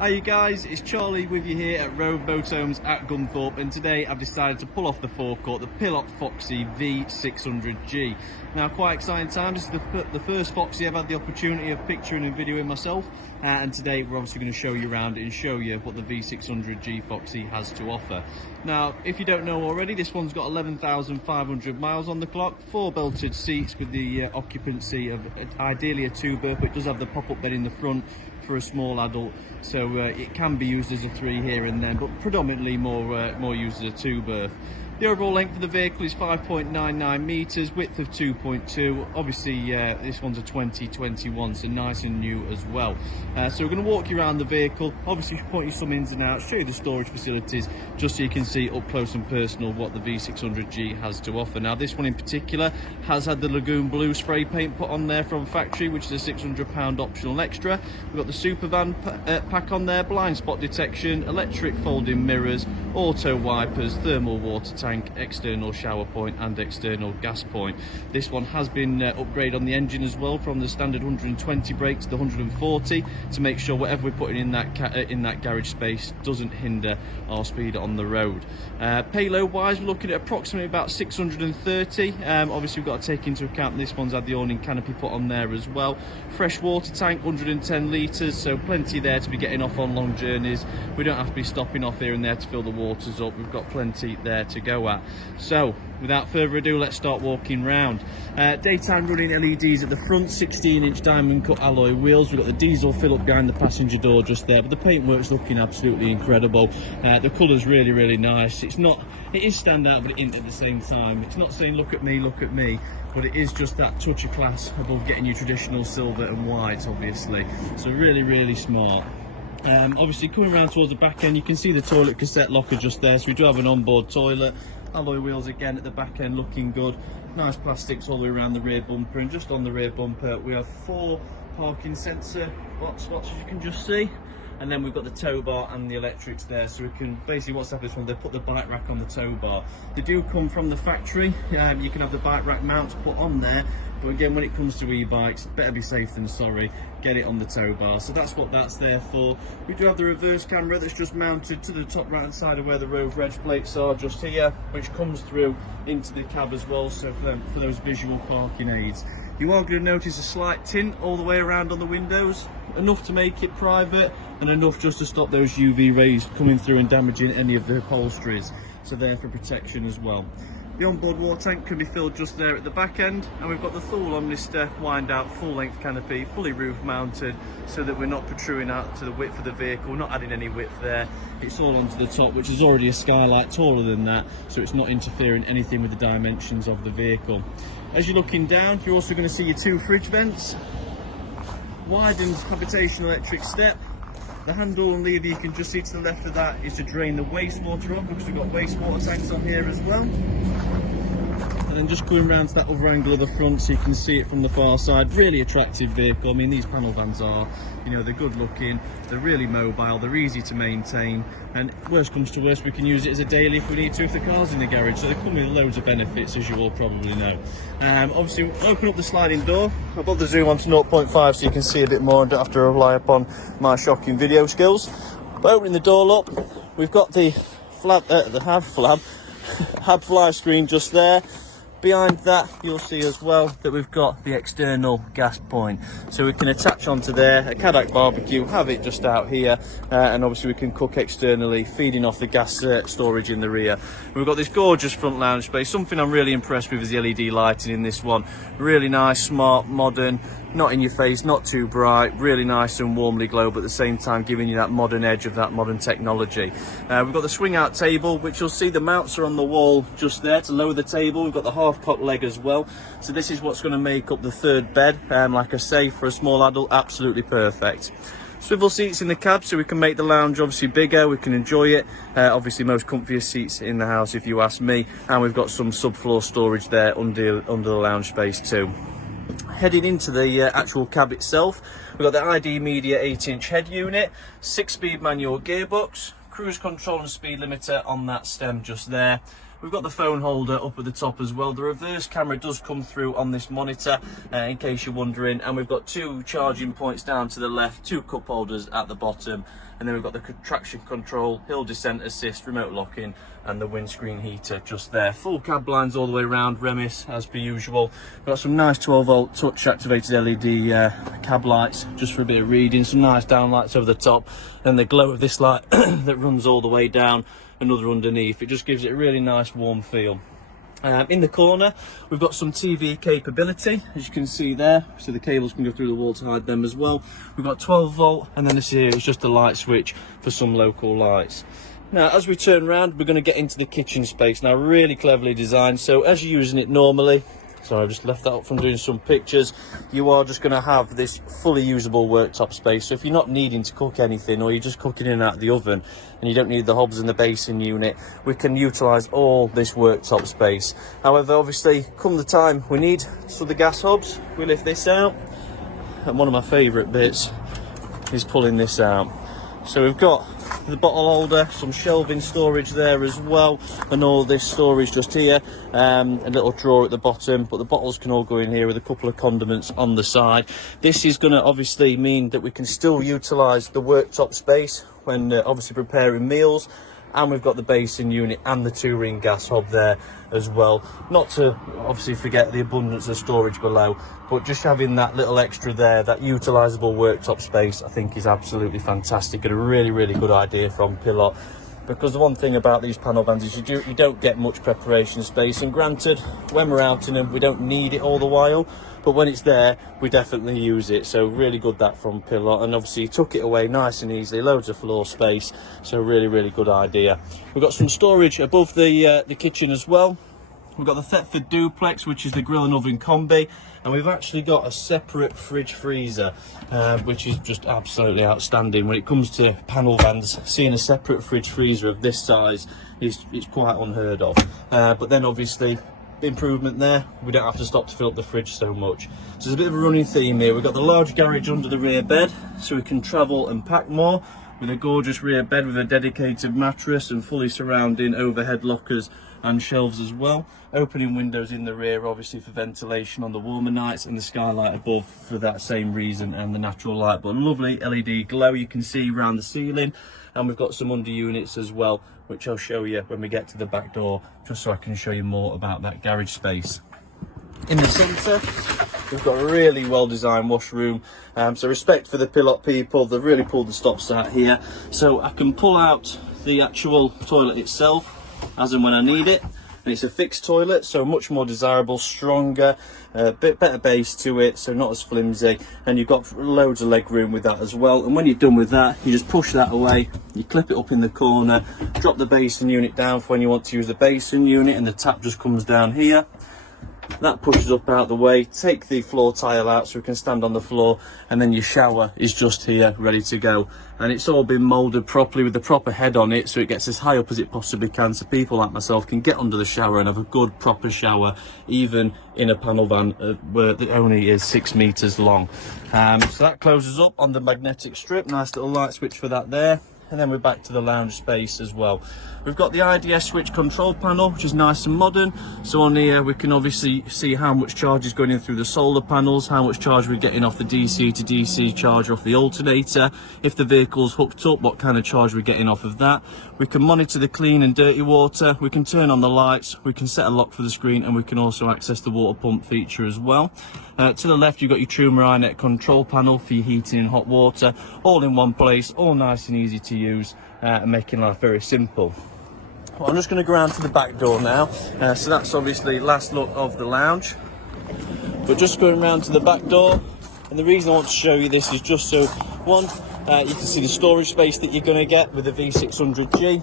Hi you guys, it's Charlie with you here at Road Motorhomes at Gunthorpe, and today I've decided to pull off the forecourt, the Pilock Foxy V600G. Now, quite exciting times. This is the first Foxy I've had the opportunity of picturing and videoing myself, and today we're obviously going to show you around and show you what the V600G Foxy has to offer. Now, if you don't know already, this one's got 11,500 miles on the clock, 4 belted seats with the occupancy of ideally a 2-berth, but it does have the pop-up bed in the front for a small adult, so it can be used as a 3 here and then, but predominantly more used as a 2-berth. The overall length of the vehicle is 5.99 metres, width of 2.2. Obviously, this one's a 2021, so nice and new as well. So we're going to walk you around the vehicle, obviously point you some ins and outs, show you the storage facilities, just so you can see up close and personal what the V600G has to offer. Now, this one in particular has had the Lagoon Blue spray paint put on there from factory, which is a £600 optional extra. We've got the Supervan pack on there, blind spot detection, electric folding mirrors, auto wipers, thermal water tank, external shower point and external gas point. This one has been upgraded on the engine as well, from the standard 120 brake to the 140, to make sure whatever we're putting in that garage space doesn't hinder our speed on the road. Payload wise, we're looking at approximately about 630. Obviously we've got to take into account this one's had the awning canopy put on there as well. Fresh water tank, 110 litres, so plenty there to be getting off on long journeys. We don't have to be stopping off here and there to fill the waters up. We've got plenty there to go at. So without further ado, let's start walking round. Daytime running LEDs at the front, 16-inch diamond cut alloy wheels. We've got the diesel fill up behind the passenger door just there, but the paintwork's looking absolutely incredible. The colour's really nice. It is stand out, but it isn't at the same time. It's not saying look at me, but it is just that touch of class above getting you traditional silver and white, obviously. So really smart. Obviously coming around towards the back end, you can see the toilet cassette locker just there, so we do have an onboard toilet. Alloy wheels again at the back end, looking good. Nice plastics all the way around the rear bumper, and just on the rear bumper we have 4 parking sensor box spots, as you can just see. And then we've got the tow bar and the electrics there, so we can basically, what's happened is when they put the bike rack on the tow bar, they do come from the factory. You can have the bike rack mounts put on there, but again, when it comes to e-bikes, better be safe than sorry, get it on the tow bar. So that's what that's there for. We do have the reverse camera that's just mounted to the top right hand side of where the road reg plates are, just here, which comes through into the cab as well, so for those visual parking aids. You are going to notice a slight tint all the way around on the windows, enough to make it private and enough just to stop those UV rays coming through and damaging any of the upholsteries, so there for protection as well. The onboard water tank can be filled just there at the back end, and we've got the Thule Omnister wind out full length canopy, fully roof mounted, so that we're not protruding out to the width of the vehicle, not adding any width there. It's all onto the top, which is already a skylight taller than that, so it's not interfering anything with the dimensions of the vehicle. As you're looking down, you're also going to see your 2 fridge vents, widened habitation electric step. The handle and lever you can just see to the left of that is to drain the wastewater off, because we've got wastewater tanks on here as well. And then just going around to that other angle of the front so you can see it from the far side. Really attractive vehicle. I mean, these panel vans are, you know, they're good looking, they're really mobile, they're easy to maintain, and worst comes to worst, we can use it as a daily if we need to, if the car's in the garage. So they come with loads of benefits, as you all probably know. Obviously, we'll open up the sliding door. I've got the zoom on to 0.5 so you can see a bit more and don't have to rely upon my shocking video skills. But opening the door up, we've got the hab fly screen just there. Behind that, you'll see as well that we've got the external gas point, so we can attach onto there a Caddock barbecue, have it just out here, and obviously we can cook externally, feeding off the gas storage in the rear. We've got this gorgeous front lounge space. Something I'm really impressed with is the LED lighting in this one. Really nice, smart, modern, not in your face, not too bright, really nice and warmly glow, but at the same time giving you that modern edge of that modern technology. We've got the swing out table, which you'll see the mounts are on the wall just there to lower the table. We've got the half cock leg as well, so this is what's going to make up the 3rd bed. Like I say, for a small adult, absolutely perfect. Swivel seats in the cab, so we can make the lounge obviously bigger, we can enjoy it. Obviously most comfiest seats in the house if you ask me, and we've got some subfloor storage there under the lounge space too. Heading into the actual cab itself, we've got the ID Media 8-inch head unit, 6-speed manual gearbox, cruise control and speed limiter on that stem just there. We've got the phone holder up at the top as well. The reverse camera does come through on this monitor, in case you're wondering, and we've got 2 charging points down to the left, 2 cup holders at the bottom, and then we've got the traction control, hill descent assist, remote locking, and the windscreen heater just there. Full cab lines all the way around, Remis as per usual. Got some nice 12-volt touch activated LED cab lights just for a bit of reading, some nice downlights over the top, and the glow of this light that runs all the way down, another underneath. It just gives it a really nice warm feel. In the corner we've got some TV capability, as you can see there, so the cables can go through the wall to hide them as well. We've got 12-volt, and then this here is just a light switch for some local lights. Now as we turn around, we're going to get into the kitchen space. Now really cleverly designed, so as you're using it normally, sorry, I've just left that up from doing some pictures, you are just going to have this fully usable worktop space. So if you're not needing to cook anything, or you're just cooking in and out of the oven and you don't need the hobs and the basin unit, we can utilise all this worktop space. However, obviously come the time we need so the gas hobs, we lift this out, and one of my favourite bits is pulling this out. So we've got the bottle holder, some shelving storage there as well, and all this storage just here, a little drawer at the bottom, but the bottles can all go in here with a couple of condiments on the side. This is going to obviously mean that we can still utilise the worktop space when obviously preparing meals, and we've got the basin unit and the 2-ring gas hob there as well. Not to obviously forget the abundance of storage below, but just having that little extra there, that utilisable worktop space, I think is absolutely fantastic, and a really good idea from Pilot. Because the one thing about these panel vans is you don't get much preparation space, and granted, when we're out in them we don't need it all the while, but when it's there we definitely use it. So really good that from Pilot, and obviously took it away nice and easily, loads of floor space, so really good idea. We've got some storage above the kitchen as well. We've got the Thetford Duplex, which is the grill and oven combi, and we've actually got a separate fridge freezer, which is just absolutely outstanding. When it comes to panel vans, seeing a separate fridge freezer of this size is quite unheard of. But then obviously the improvement there, we don't have to stop to fill up the fridge so much. So there's a bit of a running theme here. We've got the large garage under the rear bed, so we can travel and pack more, with a gorgeous rear bed with a dedicated mattress and fully surrounding overhead lockers and shelves as well. Opening windows in the rear obviously for ventilation on the warmer nights, and the skylight above for that same reason, and the natural light. But lovely LED glow you can see around the ceiling, and we've got some under units as well, which I'll show you when we get to the back door, just so I can show you more about that garage space. In the centre we've got a really well designed washroom, so respect for the Pilot people, they've really pulled the stops out here, so I can pull out the actual toilet itself as and when I need it, and it's a fixed toilet, so much more desirable, stronger, a bit better base to it, so not as flimsy, and you've got loads of leg room with that as well. And when you're done with that, you just push that away, you clip it up in the corner, drop the basin unit down for when you want to use the basin unit, and the tap just comes down here. That pushes up out the way, take the floor tile out so we can stand on the floor, and then your shower is just here ready to go. And it's all been moulded properly with the proper head on it, so it gets as high up as it possibly can, so people like myself can get under the shower and have a good proper shower, even in a panel van where it only is 6 meters long. So that closes up on the magnetic strip, nice little light switch for that there. And then we're back to the lounge space as well. We've got the IDS switch control panel, which is nice and modern. So on here we can obviously see how much charge is going in through the solar panels, how much charge we're getting off the DC to DC charge off the alternator. If the vehicle's hooked up, what kind of charge we're getting off of that. We can monitor the clean and dirty water, we can turn on the lights, we can set a lock for the screen, and we can also access the water pump feature as well. To the left you've got your Truma iNet control panel for your heating and hot water, all in one place, all nice and easy to use, and making life very simple. Well, I'm just going to go around to the back door now, so that's obviously last look of the lounge, but just going around to the back door, and the reason I want to show you this is just so, one, you can see the storage space that you're going to get with the V600G,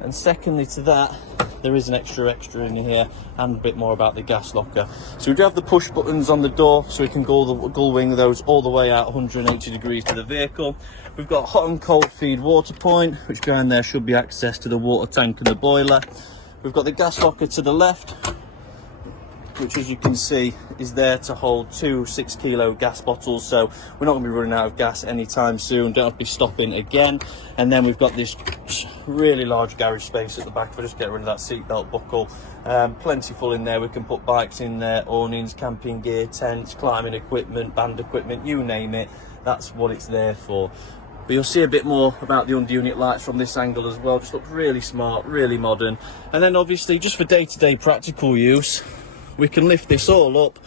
and secondly to that, there is an extra in here, and a bit more about the gas locker. So we do have the push buttons on the door, so we can gull wing those all the way out 180 degrees to the vehicle. We've got hot and cold feed water point, which behind there should be access to the water tank and the boiler. We've got the gas locker to the left, which as you can see is there to hold 2 6-kilo gas bottles, so we're not going to be running out of gas anytime soon, don't have to be stopping again. And then we've got this really large garage space at the back, if I just get rid of that seatbelt buckle, plenty full in there. We can put bikes in there, awnings, camping gear, tents, climbing equipment, band equipment, you name it, that's what it's there for. but you'll see a bit more about the under unit lights from this angle as well. Just looks really smart, really modern. And then obviously just for day-to-day practical use, we can lift this all up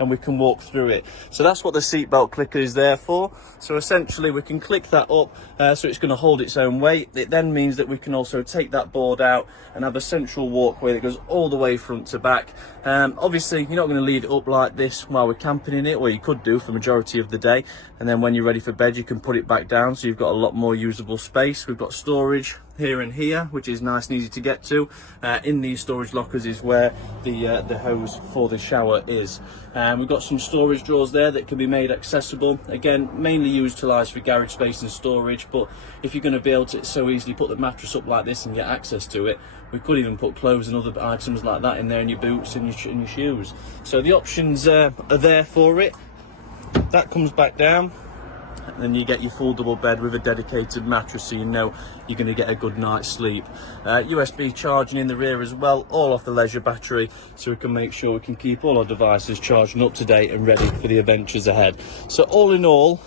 and we can walk through it. So that's what the seatbelt clicker is there for. So essentially we can click that up so it's going to hold its own weight. It then means that we can also take that board out and have a central walkway that goes all the way front to back. Obviously you're not going to leave it up like this while we're camping in it, or you could do for the majority of the day, and then when you're ready for bed you can put it back down, so you've got a lot more usable space. We've got storage here and here, which is nice and easy to get to. In these storage lockers is where the hose for the shower is. We've got some storage drawers there that can be made accessible. Again, mainly utilised for garage space and storage, but if you're going to be able to so easily put the mattress up like this and get access to it, we could even put clothes and other items like that in there, and your boots and your shoes. So the options are there for it. That comes back down, and then you get your full double bed with a dedicated mattress, so you know you're going to get a good night's sleep. USB charging in the rear as well, all off the leisure battery, so we can make sure we can keep all our devices charged and up to date and ready for the adventures ahead. So all in all,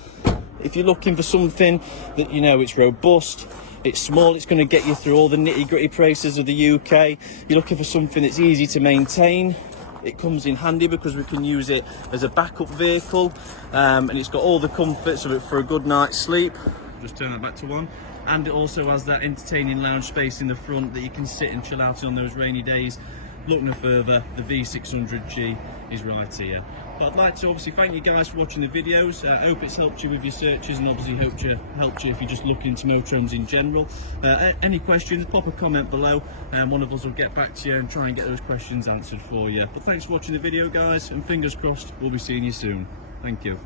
if you're looking for something that you know it's robust, it's small, it's going to get you through all the nitty-gritty places of the UK, you're looking for something that's easy to maintain, it comes in handy because we can use it as a backup vehicle, and it's got all the comforts of it for a good night's sleep. Just turn that back to one. And it also has that entertaining lounge space in the front that you can sit and chill out on those rainy days. Look no further, the V600G is right here. But I'd like to obviously thank you guys for watching the videos. I hope it's helped you with your searches, and obviously helped you if you're just looking to motorhomes in general. Any questions, pop a comment below and one of us will get back to you and try and get those questions answered for you. But thanks for watching the video guys, and fingers crossed we'll be seeing you soon. Thank you.